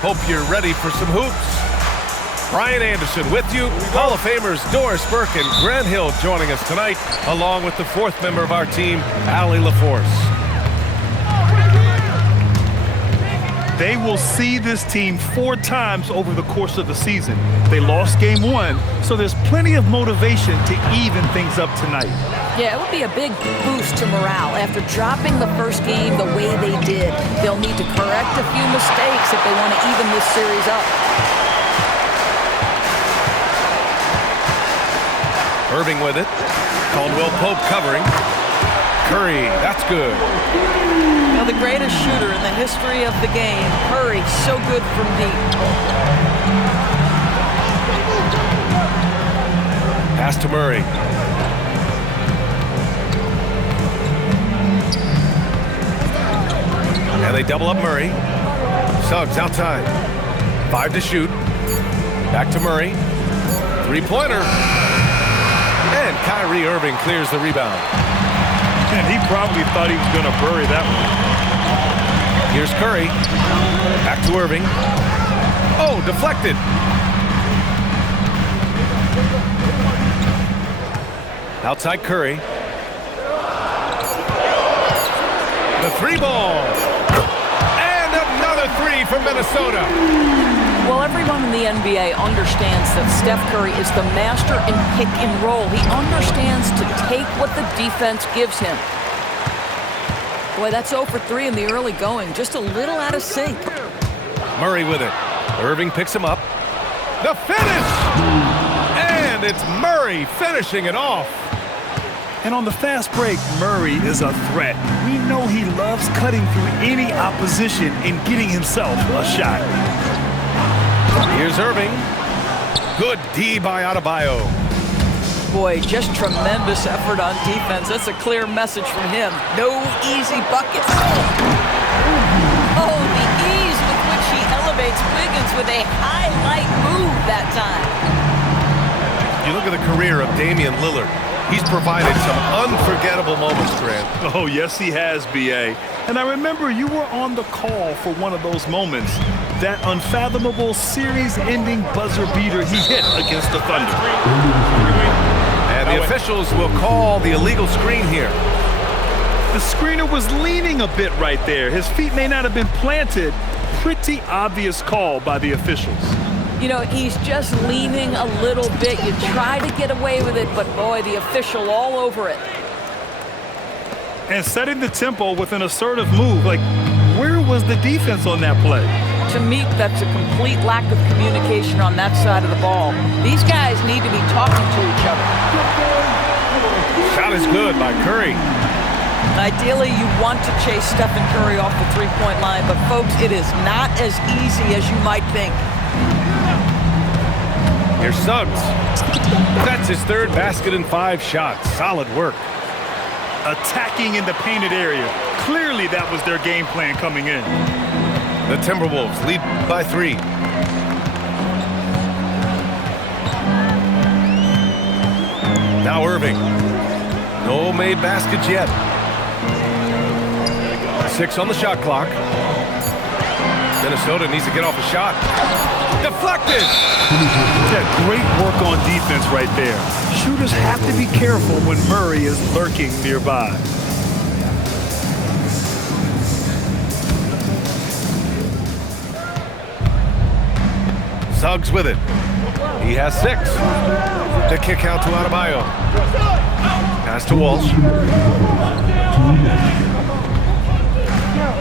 Hope you're ready for some hoops. Brian Anderson with you. Hall of Famers Doris Burke and Grant Hill joining us tonight, along with the fourth member of our team, Allie LaForce. They will see this team 4 times over the course of the season. They lost game 1, so there's plenty of motivation to even things up tonight. Yeah, it would be a big boost to morale. After dropping the first game the way they did, they'll need to correct a few mistakes if they want to even this series up. Irving with it. Caldwell Pope covering. Curry, that's good. Now the greatest shooter in the history of the game, Curry, so good from deep. Pass to Murray. And they double up Murray. Suggs outside. 5 to shoot. Back to Murray. 3-pointer. And Kyrie Irving clears the rebound. And he probably thought he was going to bury that one. Here's Curry. Back to Irving. Oh, deflected. Outside Curry. The 3-ball. And another 3 for Minnesota. Well, everyone in the NBA understands that Steph Curry is the master in pick and roll. He understands to take what the defense gives him. Boy, that's 0 for 3 in the early going. Just a little out of sync. Murray with it. Irving picks him up. The finish! And it's Murray finishing it off. And on the fast break, Murray is a threat. We know he loves cutting through any opposition and getting himself a shot. Here's Irving. Good D by Adebayo. Boy, just tremendous effort on defense. That's a clear message from him. No easy buckets. Oh, the ease with which he elevates Wiggins with a highlight move that time. You look at the career of Damian Lillard. He's provided some unforgettable moments, Grant. Oh, yes, he has, B.A. And I remember you were on the call for one of those moments. That unfathomable series-ending buzzer beater he hit against the Thunder. And the officials will call the illegal screen here. The screener was leaning a bit right there. His feet may not have been planted. Pretty obvious call by the officials. You know, he's just leaning a little bit. You try to get away with it, but boy, the official all over it. And setting the tempo with an assertive move. Like, where was the defense on that play? To me, that's a complete lack of communication on that side of the ball. These guys need to be talking to each other. Shot is good by Curry. Ideally, you want to chase Stephen Curry off the three-point line, but folks, it is not as easy as you might think. Here's Suggs. That's his 3rd basket in 5 shots. Solid work. Attacking in the painted area. Clearly, that was their game plan coming in. The Timberwolves lead by 3. Now Irving. No made baskets yet. 6 on the shot clock. Minnesota needs to get off a shot. Deflected! Yeah, great work on defense right there. Shooters have to be careful when Murray is lurking nearby. Suggs with it. He has 6. The kick out to Adebayo. Pass to Walsh.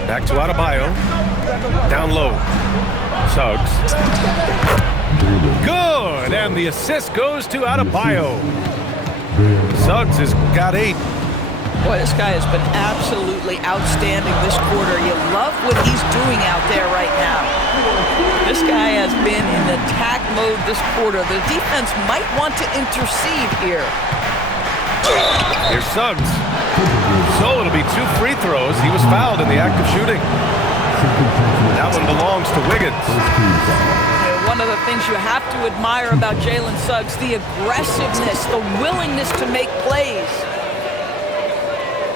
Back to Adebayo. Down low. Suggs. Good! And the assist goes to Adebayo. Suggs has got 8. Boy, this guy has been absolutely outstanding this quarter. You love what he's doing out there right now. This guy has been in attack mode this quarter. The defense might want to intercede here. Here's Suggs. So it'll be 2 free throws. He was fouled in the act of shooting. That one belongs to Wiggins. One of the things you have to admire about Jalen Suggs, the aggressiveness, the willingness to make plays.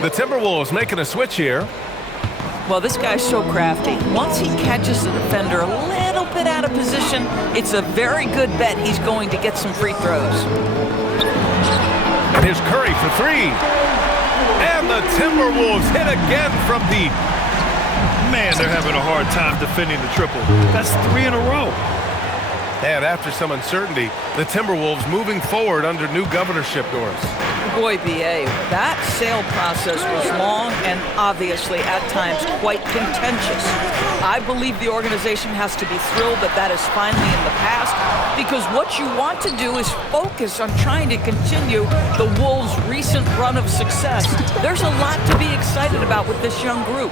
The Timberwolves making a switch here. Well, this guy's so crafty. Once he catches the defender a little bit out of position, it's a very good bet he's going to get some free throws. And here's Curry for three. And the Timberwolves hit again from deep. Man, they're having a hard time defending the triple. That's 3 in a row. And after some uncertainty, the Timberwolves moving forward under new governorship, Doris. Boy, B.A., that sale process was long and obviously at times quite contentious. I believe the organization has to be thrilled that that is finally in the past, because what you want to do is focus on trying to continue the Wolves' recent run of success. There's a lot to be excited about with this young group.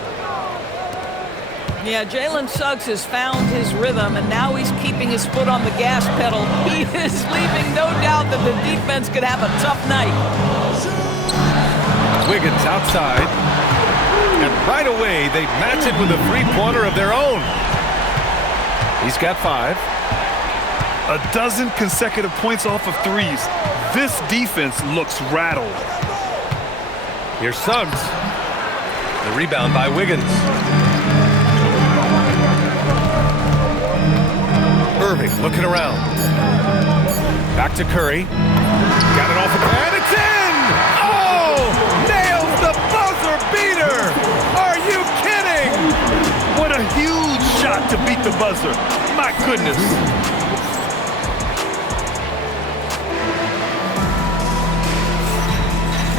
Yeah, Jalen Suggs has found his rhythm, and now he's keeping his foot on the gas pedal. He is leaving no doubt that the defense could have a tough night. Wiggins outside. And right away, they match it with a three-pointer of their own. He's got 5. A dozen consecutive points off of threes. This defense looks rattled. Here's Suggs. The rebound by Wiggins. Irving looking around. Back to Curry. Got it off the pad. It's in! Oh! Nails the buzzer beater! Are you kidding? What a huge shot to beat the buzzer. My goodness.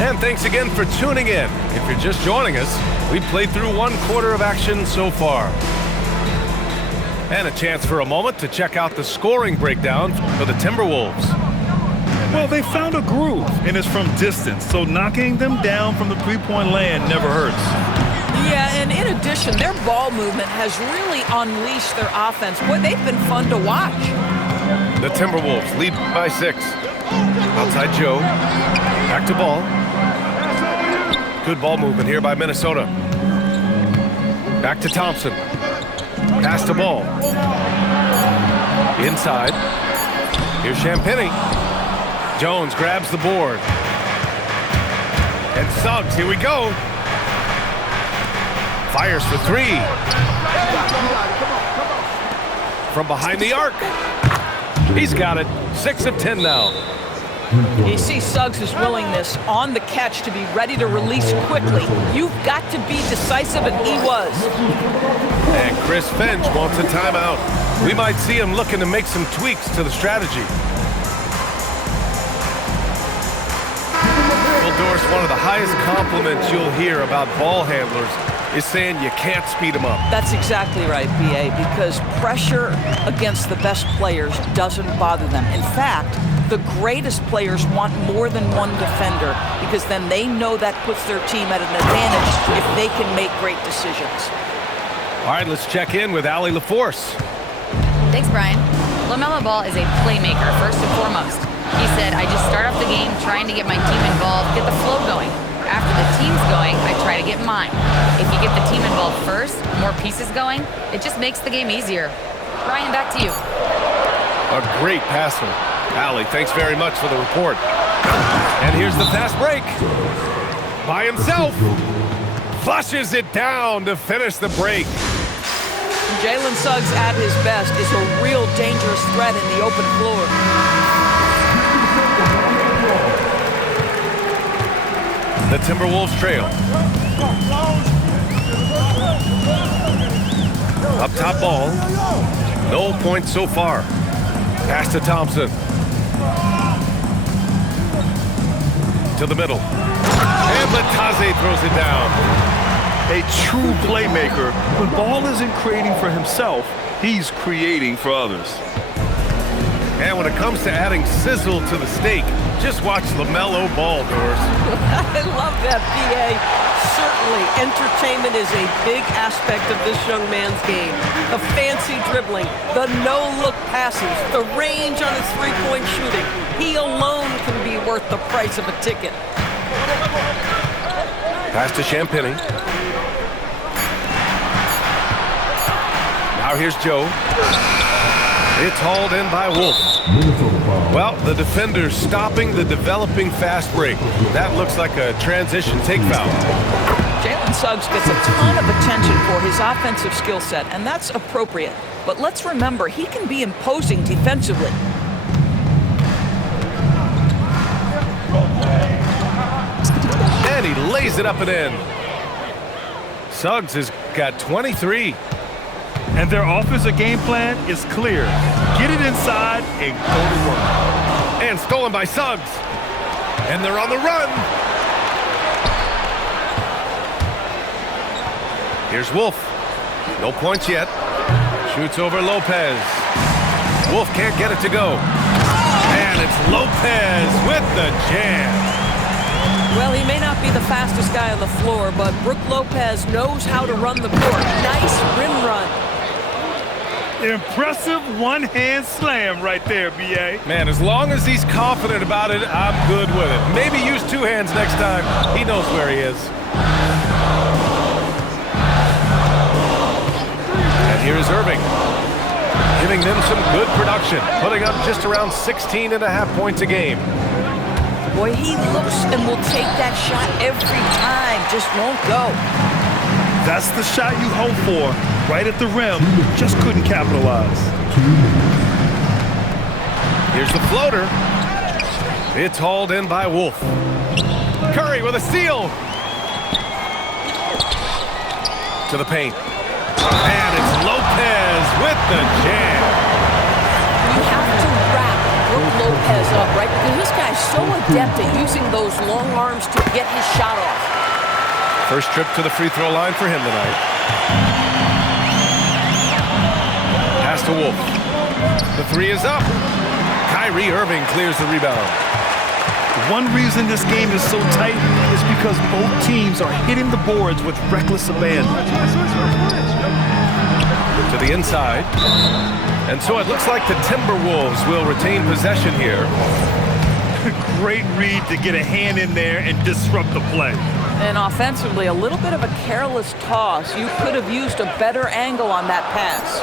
And thanks again for tuning in. If you're just joining us, we've played through 1 quarter of action so far. And a chance for a moment to check out the scoring breakdown for the Timberwolves. Well, they found a groove, and it's from distance, so knocking them down from the three-point land never hurts. Yeah, and in addition, their ball movement has really unleashed their offense. Boy, they've been fun to watch. The Timberwolves lead by 6. Outside Joe. Back to ball. Good ball movement here by Minnesota. Back to Thompson. Pass the ball. Inside. Here's Champagnie. Jones grabs the board. And Suggs, here we go. Fires for 3. From behind the arc. He's got it. 6 of 10 now. You see Suggs' willingness on the catch to be ready to release quickly. You've got to be decisive, and he was. And Chris Finch wants a timeout. We might see him looking to make some tweaks to the strategy. Well, Doris, one of the highest compliments you'll hear about ball handlers is saying you can't speed them up. That's exactly right, B.A., because pressure against the best players doesn't bother them. In fact, the greatest players want more than one defender, because then they know that puts their team at an advantage if they can make great decisions. All right, let's check in with Allie LaForce. Thanks, Brian. LaMelo Ball is a playmaker, first and foremost. He said, I just start off the game trying to get my team involved, get the flow going. After the team's going, I try to get mine. If you get the team involved first, more pieces going, it just makes the game easier. Brian, back to you. A great passer. Allie, thanks very much for the report. And here's the fast break. By himself. Flushes it down to finish the break. Jalen Suggs at his best is a real dangerous threat in the open floor. The Timberwolves trail. Up top ball. No points so far. Pass to Thompson. To the middle. And Lataze throws it down. A true playmaker. When Ball isn't creating for himself, he's creating for others. And when it comes to adding sizzle to the steak, just watch LaMelo Ball, Doris. I love that, B.A. Certainly, entertainment is a big aspect of this young man's game. The fancy dribbling, the no-look passes, the range on his three-point shooting. He alone can be worth the price of a ticket. Pass to Champagnie. Now here's Joe. It's hauled in by Wolf. Well, the defender's stopping the developing fast break. That looks like a transition take foul. Jalen Suggs gets a ton of attention for his offensive skill set, and that's appropriate. But let's remember, he can be imposing defensively. And he lays it up and in. Suggs has got 23. And their offensive game plan is clear. Get it inside and go to work. And stolen by Suggs. And they're on the run. Here's Wolf. No points yet. Shoots over Lopez. Wolf can't get it to go. And it's Lopez with the jam. Well, he may not be the fastest guy on the floor, but Brook Lopez knows how to run the court. Nice rim run. Impressive one-hand slam right there, B.A. Man, as long as he's confident about it, I'm good with it. Maybe use two hands next time. He knows where he is. And here's Irving, giving them some good production, putting up just around 16.5 points a game. Boy, he looks and will take that shot every time, just won't go. That's the shot you hope for, right at the rim, just couldn't capitalize. Here's the floater. It's hauled in by Wolf. Curry with a steal. To the paint. And it's Lopez with the jam. You have to wrap Brook Lopez up, right? Because this guy's so adept at using those long arms to get his shot off. First trip to the free throw line for him tonight. Pass to Wolf. The three is up. Kyrie Irving clears the rebound. One reason this game is so tight is because both teams are hitting the boards with reckless abandon. To the inside. And so it looks like the Timberwolves will retain possession here. Great read to get a hand in there and disrupt the play. And offensively, a little bit of a careless toss. You could have used a better angle on that pass.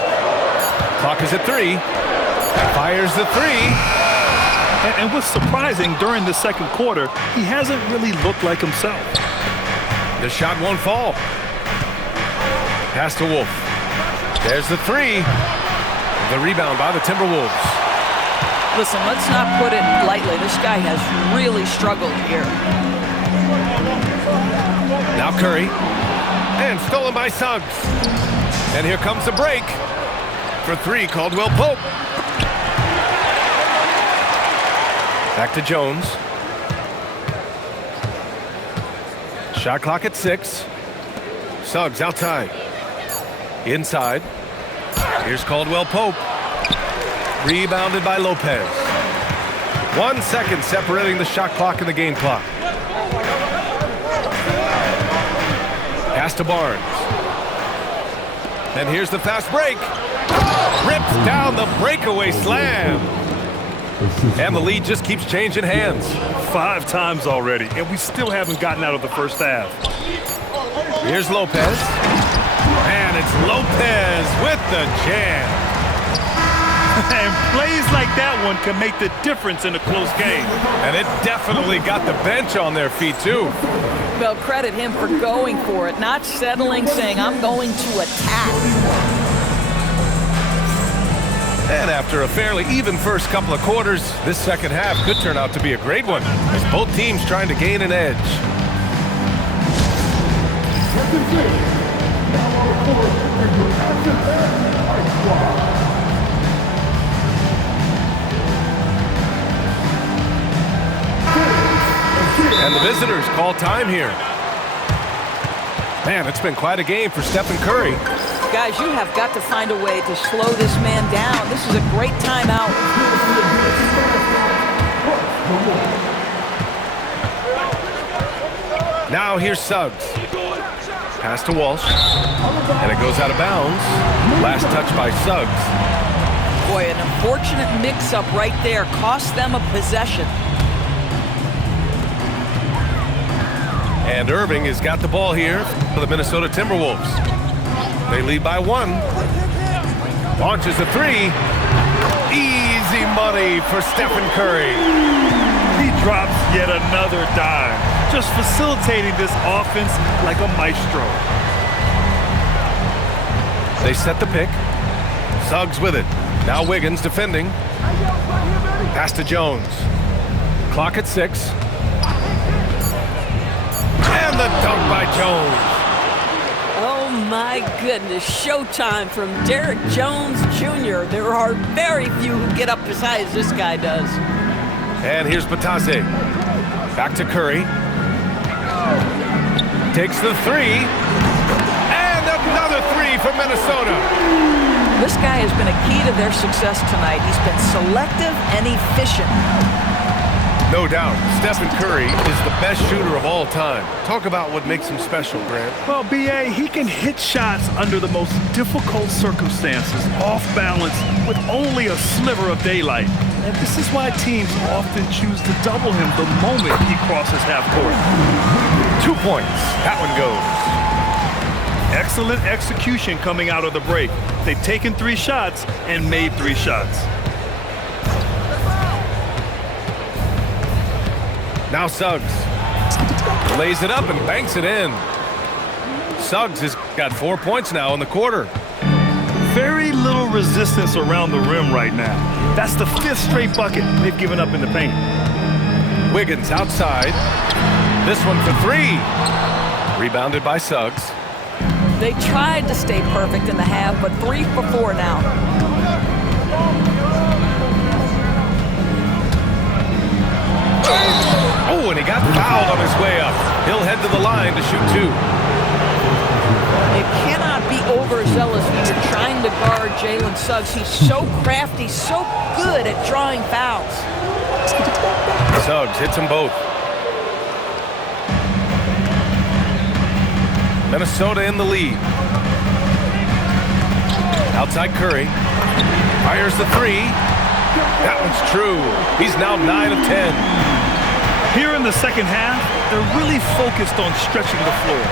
Clock is at 3. Fires the three. And what's surprising, during the second quarter, he hasn't really looked like himself. The shot won't fall. Pass to Wolf. There's the three. The rebound by the Timberwolves. Listen, let's not put it lightly. This guy has really struggled here. Now Curry. And stolen by Suggs. And here comes the break. For three, Caldwell Pope. Back to Jones. Shot clock at 6. Suggs outside. Inside. Here's Caldwell Pope. Rebounded by Lopez. 1 second separating the shot clock and the game clock. Pass to Barnes. And here's the fast break. Rips down the breakaway slam. And the lead just keeps changing hands. 5 times already, and we still haven't gotten out of the first half. Here's Lopez. And it's Lopez with the jam. And plays like that one can make the difference in a close game. And it definitely got the bench on their feet, too. Well, credit him for going for it, not settling, saying, I'm going to attack. And after a fairly even first couple of quarters, this second half could turn out to be a great one, as both teams trying to gain an edge. And the visitors call time here. Man, it's been quite a game for Stephen Curry. Guys, you have got to find a way to slow this man down. This is a great timeout. Now here's Suggs. Pass to Walsh. And it goes out of bounds. Last touch by Suggs. Boy, an unfortunate mix-up right there. Cost them a possession. And Irving has got the ball here for the Minnesota Timberwolves. They lead by 1. Launches a 3. Easy money for Stephen Curry. He drops yet another dime, just facilitating this offense like a maestro. They set the pick. Suggs with it. Now Wiggins defending. Pass to Jones. Clock at 6. And the dunk by Jones. Oh my goodness, showtime from Derrick Jones Jr. There are very few who get up as high as this guy does. And here's Batase. Back to Curry. Takes the 3. And another 3 for Minnesota. This guy has been a key to their success tonight. He's been selective and efficient. No doubt, Stephen Curry is the best shooter of all time. Talk about what makes him special, Grant. Well, B.A., he can hit shots under the most difficult circumstances, off balance, with only a sliver of daylight. And this is why teams often choose to double him the moment he crosses half court. 2 points. That one goes. Excellent execution coming out of the break. They've taken 3 shots and made 3 shots. Now Suggs lays it up and banks it in. Suggs has got 4 points now in the quarter. Very little resistance around the rim right now. That's the 5th straight bucket they've given up in the paint. Wiggins outside. This one for 3. Rebounded by Suggs. They tried to stay perfect in the half, but 3 for 4 now. Oh, and he got fouled on his way up. He'll head to the line to shoot 2. It cannot be overzealous when you're trying to guard Jalen Suggs. He's so crafty, so good at drawing fouls. Suggs hits them both. Minnesota in the lead. Outside Curry. Fires the 3. That one's true. He's now 9 of 10. Here in the second half, they're really focused on stretching the floor.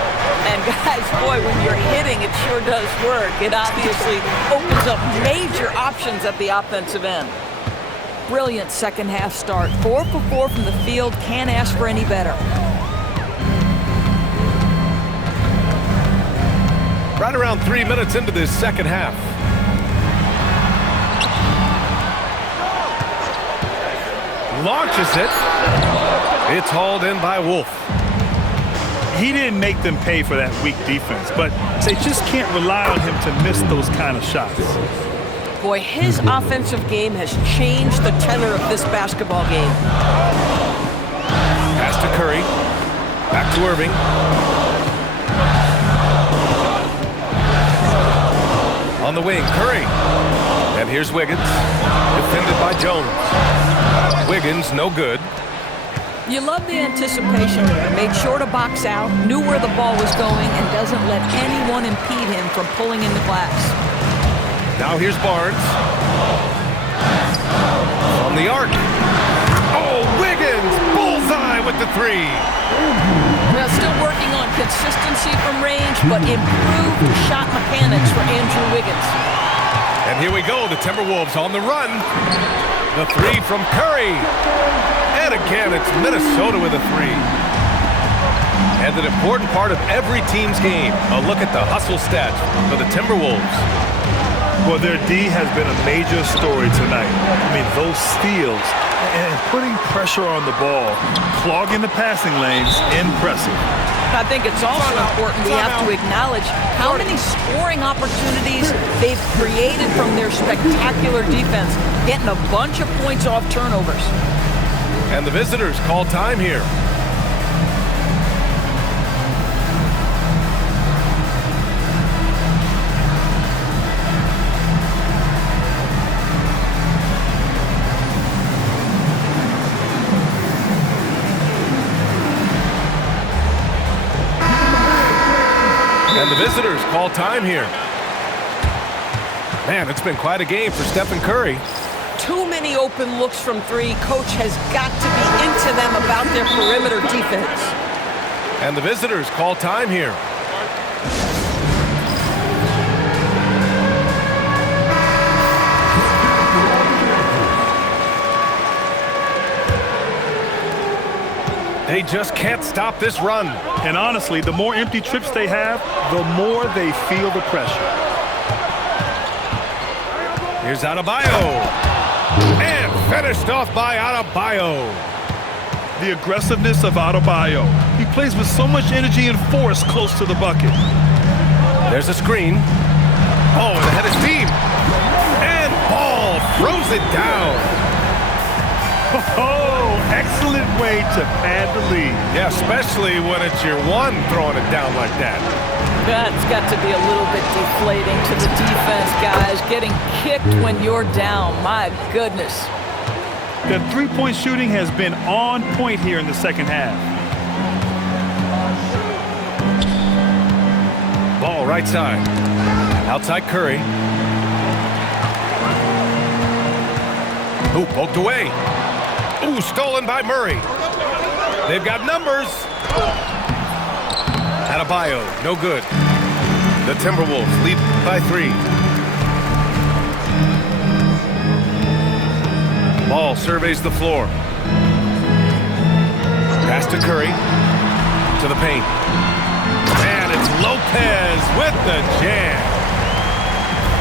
And guys, boy, when you're hitting, it sure does work. It obviously opens up major options at the offensive end. Brilliant second half start. 4 for 4 from the field. Can't ask for any better. Right around 3 minutes into this second half. Launches it. It's hauled in by Wolf. He didn't make them pay for that weak defense, but they just can't rely on him to miss those kind of shots. Boy, his offensive game has changed the tenor of this basketball game. Pass to Curry. Back to Irving. On the wing, Curry. And here's Wiggins. Defended by Jones. Wiggins, no good. You love the anticipation. Made sure to box out, knew where the ball was going, and doesn't let anyone impede him from pulling in the glass. Now here's Barnes. On the arc. Oh, Wiggins! Bullseye with the 3. Well, still working on consistency from range, but improved shot mechanics for Andrew Wiggins. And here we go, the Timberwolves on the run. The 3 from Curry. And again, it's Minnesota with a 3. And an important part of every team's game, a look at the hustle stats for the Timberwolves. Well, their D has been a major story tonight. I mean, those steals and putting pressure on the ball, clogging the passing lanes, impressive. I think it's also important we have to acknowledge how many scoring opportunities they've created from their spectacular defense, getting a bunch of points off turnovers. And the visitors call time here. And the visitors call time here. Man, it's been quite a game for Stephen Curry. Too many open looks from 3. Coach has got to be into them about their perimeter defense. And the visitors call time here. They just can't stop this run. And honestly, the more empty trips they have, the more they feel the pressure. Here's Adebayo. And finished off by Adebayo. The aggressiveness of Adebayo. He plays with so much energy and force close to the bucket. There's a screen. Oh, and ahead his team. And Ball throws it down. Oh, excellent way to pad the lead. Yeah, especially when it's your one throwing it down like that. That's got to be a little bit deflating to the defense, guys. Getting kicked when you're down. My goodness. The three-point shooting has been on point here in the second half. Ball right side. Outside Curry. Ooh, poked away. Ooh, stolen by Murray. They've got numbers. Adebayo, no good. The Timberwolves lead by 3. Ball surveys the floor. Pass to Curry. To the paint. And it's Lopez with the jam.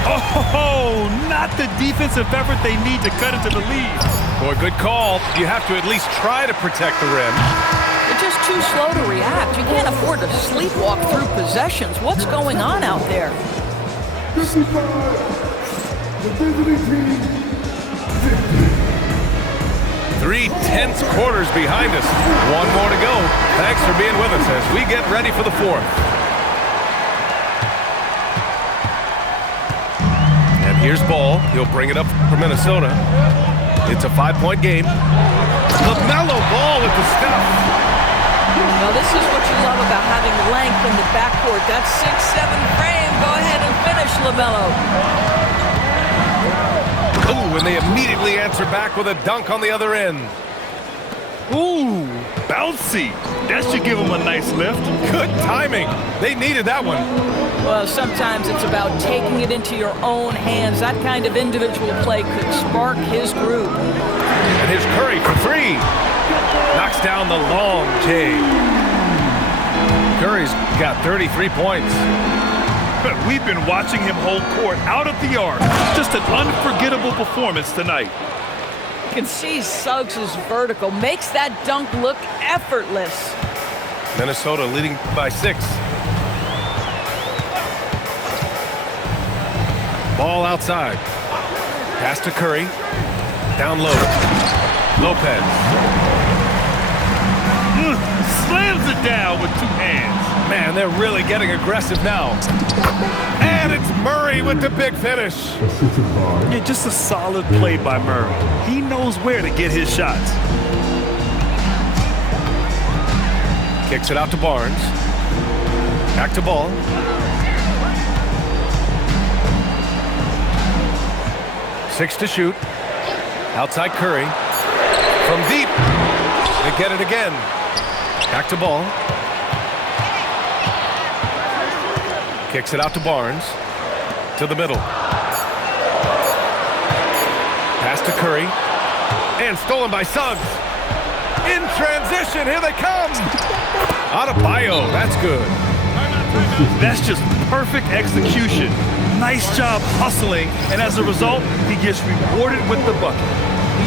Oh, not the defensive effort they need to cut into the lead. Boy, good call. You have to at least try to protect the rim. You're just too slow to react. You can't afford to sleepwalk through possessions. What's going on out there? 3 tense quarters behind us. One more to go. Thanks for being with us as we get ready for the 4th. And here's Ball. He'll bring it up for Minnesota. It's a 5-point game. LaMelo Ball with the stuff. Well, this is what you love about having length in the backcourt. That 6'7" frame. Go ahead and finish, LaMelo. Ooh, and they immediately answer back with a dunk on the other end. Ooh, bouncy. That should give them a nice lift. Good timing. They needed that one. Well, sometimes it's about taking it into your own hands. That kind of individual play could spark his groove. And here's Curry for 3. Knocks down the long J. Curry's got 33 points. But we've been watching him hold court out at the arc. Just an unforgettable performance tonight. You can see Suggs' vertical makes that dunk look effortless. Minnesota leading by 6. Ball outside. Pass to Curry. Down low. Lopez. Slams it down with 2 hands. Man, they're really getting aggressive now. And it's Murray with the big finish. Yeah, just a solid play by Murray. He knows where to get his shots. Kicks it out to Barnes. Back to Ball. Six to shoot. Outside Curry. From deep. They get it again. Back to Ball. Kicks it out to Barnes. To the middle. Pass to Curry. And stolen by Suggs. In transition. Here they come. Adebayo. That's good. That's just perfect execution. Nice job hustling, and as a result, he gets rewarded with the bucket.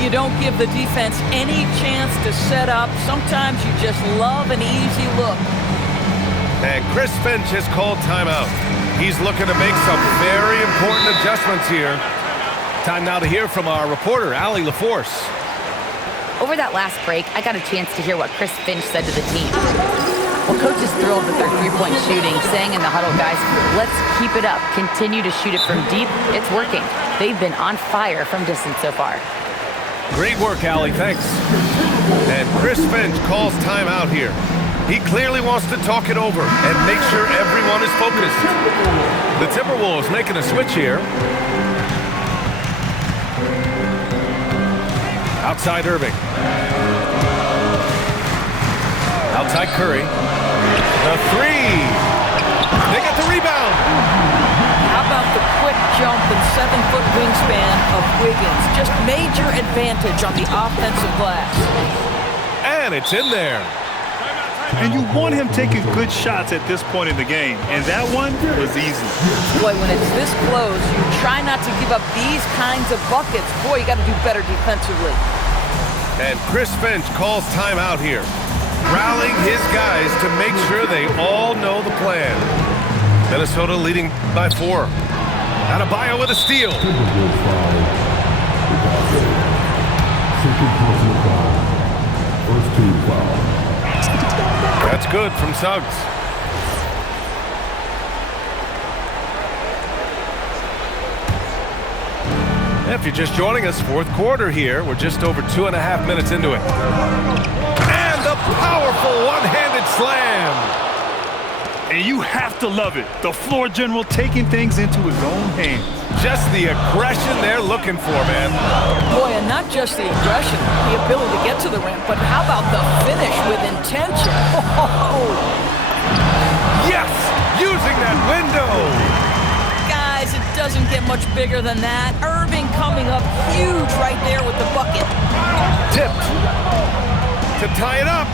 You don't give the defense any chance to set up. Sometimes you just love an easy look. And Chris Finch has called timeout. He's looking to make some very important adjustments here. Time now to hear from our reporter, Allie LaForce. Over that last break, I got a chance to hear what Chris Finch said to the team. Well, coach is thrilled with their three-point shooting, saying in the huddle, guys, let's keep it up. Continue to shoot it from deep. It's working. They've been on fire from distance so far. Great work, Allie. Thanks. And Chris Finch calls timeout here. He clearly wants to talk it over and make sure everyone is focused. The Timberwolves making a switch here. Outside Irving. Outside Curry. The 3. They get the rebound. How about the quick jump and 7-foot wingspan of Wiggins? Just major advantage on the offensive glass. And it's in there. And you want him taking good shots at this point in the game. And that one was easy. Boy, when it's this close, you try not to give up these kinds of buckets. Boy, you got to do better defensively. And Chris Finch calls timeout here, rallying his guys to make sure they all know the plan. Minnesota leading by 4. Adebayo with a steal. That's good from Suggs. If you're just joining us, fourth quarter here. We're just over 2.5 minutes into it. And the powerful one-handed slam. And you have to love it. The floor general taking things into his own hands. Just the aggression they're looking for, man. Boy, and not just the aggression, the ability to get to the rim, but how about the finish with intention? Oh. Yes! Using that window! Guys, it doesn't get much bigger than that. Irving coming up huge right there with the bucket. Tipped. To tie it up.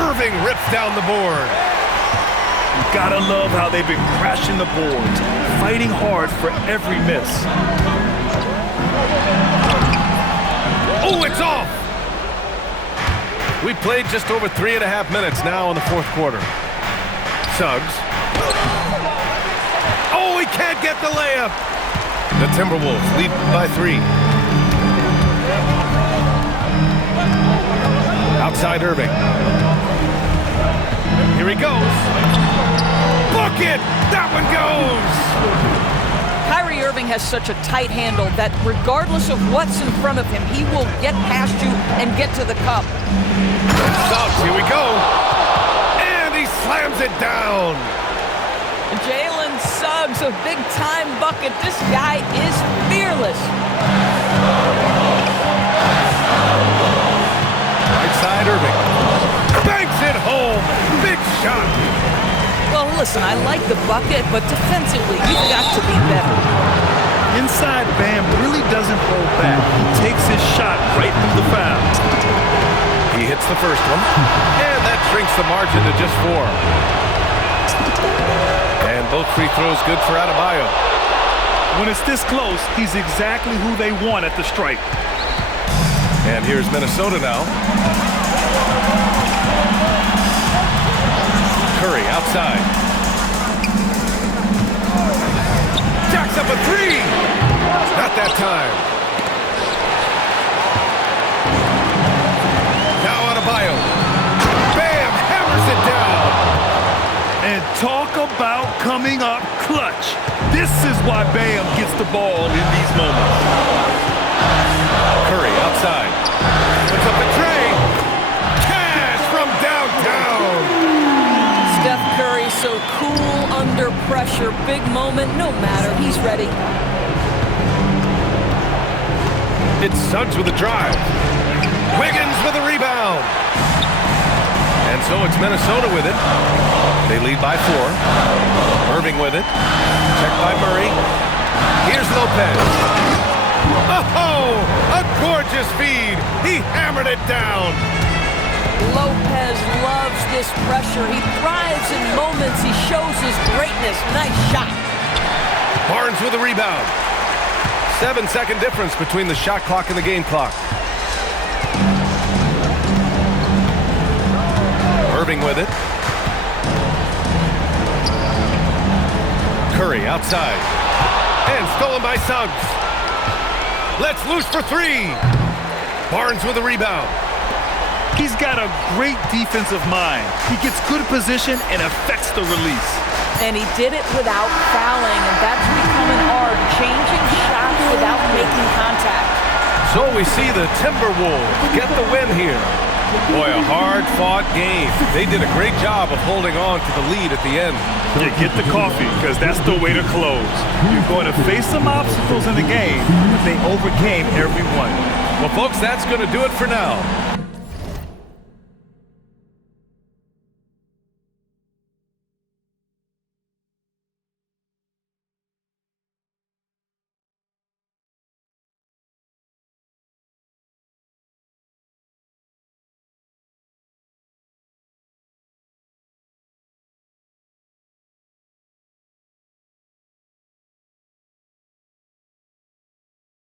Irving rips down the board. You gotta love how they've been crashing the boards, fighting hard for every miss. Oh, it's off! We played just over 3.5 minutes now in the fourth quarter. Suggs. Oh, he can't get the layup! The Timberwolves lead by 3. Outside Irving. Here he goes. Bucket! That one goes! Kyrie Irving has such a tight handle that regardless of what's in front of him, he will get past you and get to the cup. Suggs, here we go. And he slams it down. Jalen Suggs, a big-time bucket. This guy is fearless. Right side Irving. Banks it home. Big shot. Well, listen, I like the bucket, but defensively, you've got to be better. Inside, Bam really doesn't hold back. He takes his shot right through the foul. He hits the first one, and that shrinks the margin to just 4. And both free throws good for Adebayo. When it's this close, he's exactly who they want at the stripe. And here's Minnesota now. Curry outside. Jacks up a 3. Not that time. Now Adebayo. Bam! Hammers it down. And talk about coming up clutch. This is why Bam gets the ball in these moments. Curry outside. Puts up the tray. Cash from downtown. Steph Curry so cool under pressure. Big moment, no matter. He's ready. It's Suggs with a drive. Wiggins with a rebound. And so it's Minnesota with it. They lead by 4. Irving with it. Checked by Murray. Here's Lopez. Oh, a gorgeous feed. He hammered it down. Lopez loves this pressure. He thrives in moments. He shows his greatness. Nice shot. Barnes with a rebound. 7-second difference between the shot clock and the game clock. Irving with it. Curry outside. And stolen by Suggs. Let's loose for 3. Barnes with a rebound. He's got a great defensive mind. He gets good position and affects the release. And he did it without fouling, and that's becoming hard. Changing shots without making contact. So we see the Timberwolves get the win here. Boy, a hard-fought game. They did a great job of holding on to the lead at the end. Yeah, get the coffee, because that's the way to close. You're going to face some obstacles in the game, but they overcame every one. Well, folks, that's going to do it for now.